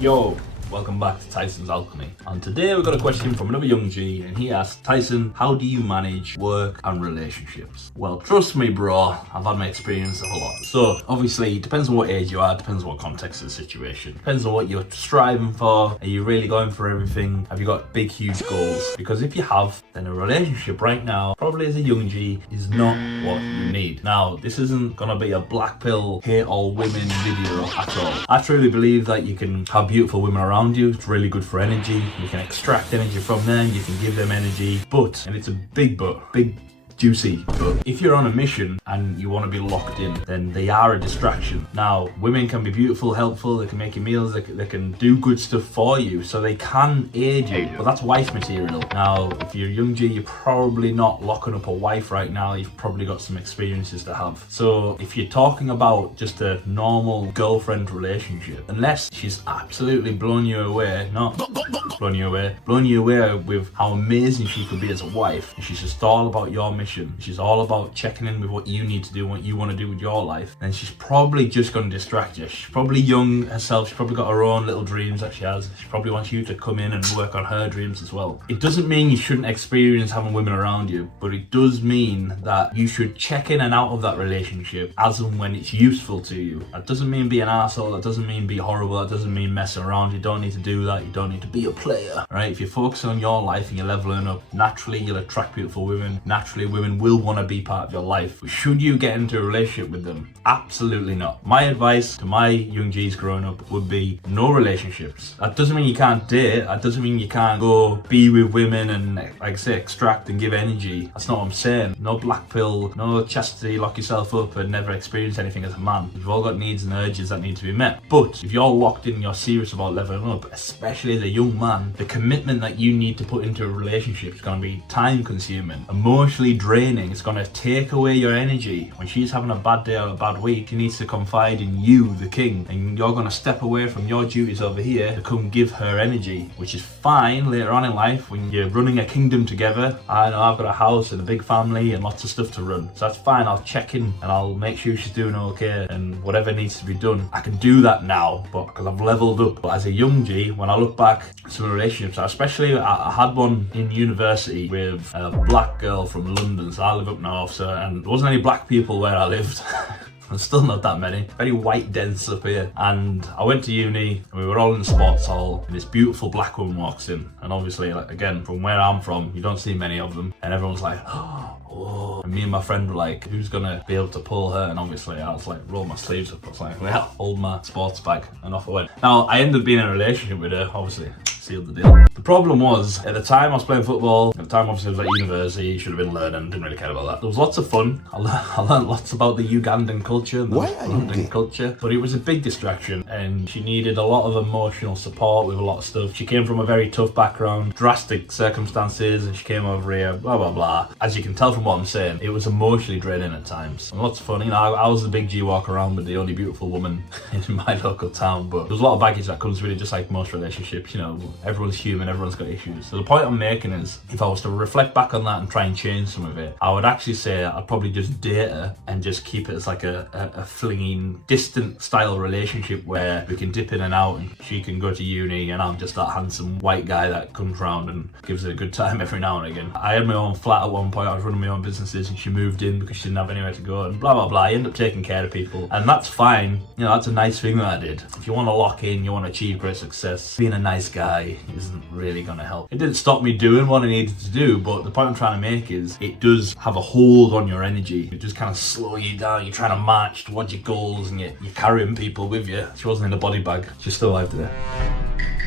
Yo, welcome back to Tyson's Alchemy. And today we've got a question from another young G, and he asked, Tyson, how do you manage work and relationships? Well, trust me, bro, I've had my experience of a lot. So, obviously, it depends on what age you are, it depends on what context of the situation. Depends on what you're striving for. Are you really going for everything? Have you got big, huge goals? Because if you have, then a relationship right now, probably as a young G, is not what you need. Now, this isn't gonna be a black pill, hate all women video at all. I truly believe that you can have beautiful women around you. It's really good for energy. You can extract energy from them, you can give them energy, but, and it's a big but, big juicy, but if you're on a mission and you want to be locked in, then they are a distraction. Now, women can be beautiful, helpful, they can make you meals, they can do good stuff for you, so they can aid you, but that's wife material. Now, if you're young G, you're probably not locking up a wife right now, you've probably got some experiences to have. So if you're talking about just a normal girlfriend relationship, unless she's absolutely blown you away, blown you away with how amazing she could be as a wife, and she's just all about your mission, she's all about checking in with what you need to do, what you want to do with your life, then she's probably just going to distract you. She's probably young herself, she's probably got her own little dreams that she has. She probably wants you to come in and work on her dreams as well. It doesn't mean you shouldn't experience having women around you, but it does mean that you should check in and out of that relationship as and when it's useful to you. That doesn't mean be an arsehole, that doesn't mean be horrible, that doesn't mean messing around. You don't need to do that, you don't need to be a player, right? If you focus on your life and you're leveling up, naturally you'll attract beautiful women, naturally women will want to be part of your life. But should you get into a relationship with them? Absolutely not. My advice to my young G's growing up would be no relationships. That doesn't mean you can't date, that doesn't mean you can't go be with women and, like I say, extract and give energy. That's not what I'm saying. No black pill, no chastity, lock yourself up and never experience anything as a man. You've all got needs and urges that need to be met. But if you're locked in and you're serious about leveling up, especially as a young man, the commitment that you need to put into a relationship is going to be time consuming, emotionally draining. It's going to take away your energy. When she's having a bad day or a bad week, she needs to confide in you, the king, and you're going to step away from your duties over here to come give her energy, which is fine later on in life when you're running a kingdom together. I know I've got a house and a big family and lots of stuff to run, so that's fine. I'll check in and I'll make sure she's doing okay, and whatever needs to be done, I can do that now, but because I've leveled up. But as a young G, when I look back at some relationships, especially I had one in university with a black girl from London, so I live up north, so, and there wasn't any black people where I lived. There's still not that many. Very white dense up here. And I went to uni and we were all in the sports hall and this beautiful black woman walks in. And obviously, like, again, from where I'm from, you don't see many of them. And everyone's like, oh. And me and my friend were like, who's gonna be able to pull her? And obviously I was like, roll my sleeves up. I was like, well, hold my sports bag, and off I went. Now, I ended up being in a relationship with her, obviously. Sealed the deal. The problem was, at the time I was playing football, at the time obviously I was at university, should have been learning, didn't really care about that. There was lots of fun. I learned lots about the Ugandan culture, the London culture, but it was a big distraction and she needed a lot of emotional support with a lot of stuff. She came from a very tough background, drastic circumstances, and she came over here, blah, blah, blah. As you can tell from what I'm saying, it was emotionally draining at times. And lots of fun, you know, I was the big G walk around with the only beautiful woman in my local town, but there's a lot of baggage that comes with it, just like most relationships, you know. Everyone's human, everyone's got issues. So the point I'm making is, if I was to reflect back on that and try and change some of it, I would actually say I'd probably just date her and just keep it as like a flinging, distant style relationship where we can dip in and out and she can go to uni and I'm just that handsome white guy that comes round and gives her a good time every now and again. I had my own flat at one point, I was running my own businesses and she moved in because she didn't have anywhere to go and blah, blah, blah. I ended up taking care of people and that's fine. You know, that's a nice thing that I did. If you want to lock in, you want to achieve great success, being a nice guy isn't really gonna help. It didn't stop me doing what I needed to do, but the point I'm trying to make is it does have a hold on your energy. It just kind of slow you down. You're trying to march towards your goals and you're carrying people with you. She wasn't in a body bag. She's still alive today.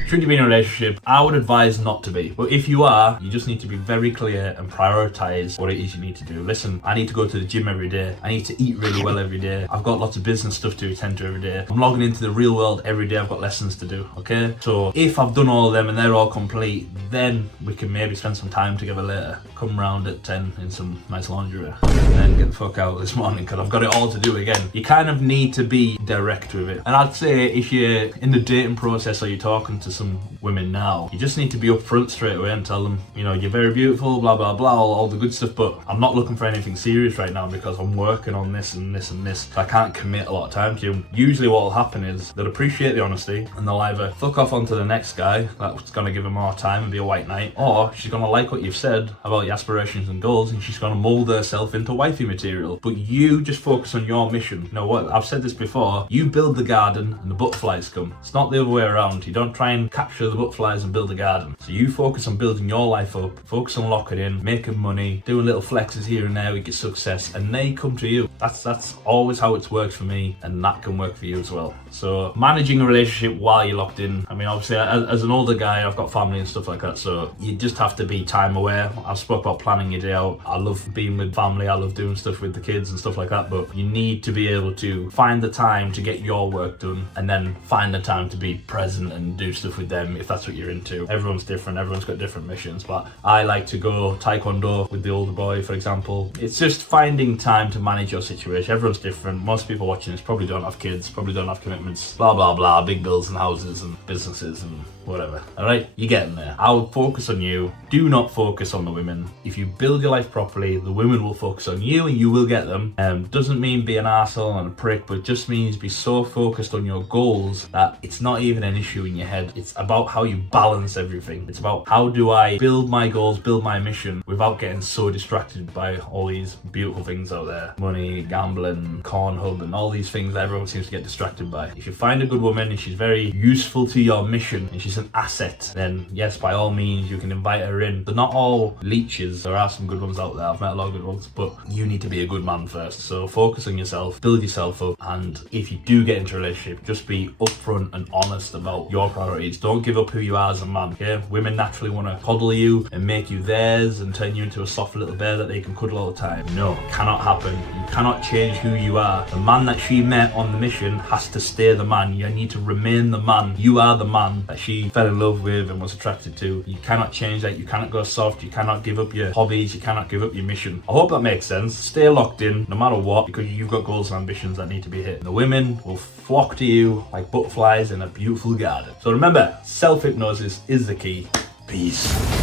Should you be in a relationship? I would advise not to be. But if you are, you just need to be very clear and prioritize what it is you need to do. Listen, I need to go to the gym every day. I need to eat really well every day. I've got lots of business stuff to attend to every day. I'm logging into the real world every day. I've got lessons to do, okay? So if I've done all of them and they're all complete, then we can maybe spend some time together later. Come round at 10 in some nice lingerie and then get the fuck out this morning because I've got it all to do again. You kind of need to be direct with it. And I'd say if you're in the dating process or you're talking to to some women now, you just need to be upfront straight away and tell them, you know, you're very beautiful, blah blah blah, all the good stuff, but I'm not looking for anything serious right now because I'm working on this and this and this, so I can't commit a lot of time to you. Usually what will happen is they'll appreciate the honesty and they'll either fuck off onto the next guy that's going to give them more time and be a white knight, or she's going to like what you've said about your aspirations and goals and she's going to mold herself into wifey material. But you just focus on your mission. You know what, I've said this before, you build the garden and the butterflies come. It's not the other way around. You don't try and capture the butterflies and build a garden. So you focus on building your life up, focus on locking in, making money, doing little flexes here and there, we get success, and they come to you. That's always how it's worked for me, and that can work for you as well. So managing a relationship while you're locked in, I mean, obviously as an older guy, I've got family and stuff like that, so you just have to be time aware. I've spoke about planning your day out. I love being with family, I love doing stuff with the kids and stuff like that, but you need to be able to find the time to get your work done and then find the time to be present and do stuff with them if that's what you're into. Everyone's different, everyone's got different missions, but I like to go taekwondo with the older boy, for example. It's just finding time to manage your situation. Everyone's different. Most people watching this probably don't have kids, probably don't have commitments, blah blah blah, big bills and houses and businesses and whatever. Alright, you're getting there. I'll focus on you. Do not focus on the women. If you build your life properly, the women will focus on you and you will get them. Doesn't mean be an arsehole and a prick, but it just means be so focused on your goals that it's not even an issue in your head. It's about how you balance everything. It's about how do I build my goals, build my mission without getting so distracted by all these beautiful things out there. Money, gambling, Pornhub, and all these things that everyone seems to get distracted by. If you find a good woman and she's very useful to your mission and she's an asset, then yes, by all means you can invite her in. They're not all leeches. There are some good ones out there. I've met a lot of good ones, but you need to be a good man first. So focus on yourself, build yourself up, and if you do get into a relationship, just be upfront and honest about your priorities. Don't give up who you are as a man, okay? Women naturally want to coddle you and make you theirs and turn you into a soft little bear that they can cuddle all the time. No, cannot happen. You cannot change who you are. The man that she met on the mission has to stay the man. You need to remain the man. You are the man that she fell in love with and was attracted to. You cannot change that. You cannot go soft. You cannot give up your hobbies. You cannot give up your mission. I hope that makes sense. Stay locked in no matter what, because you've got goals and ambitions that need to be hit. The women will flock to you like butterflies in a beautiful garden. So remember, self-hypnosis is the key. Peace.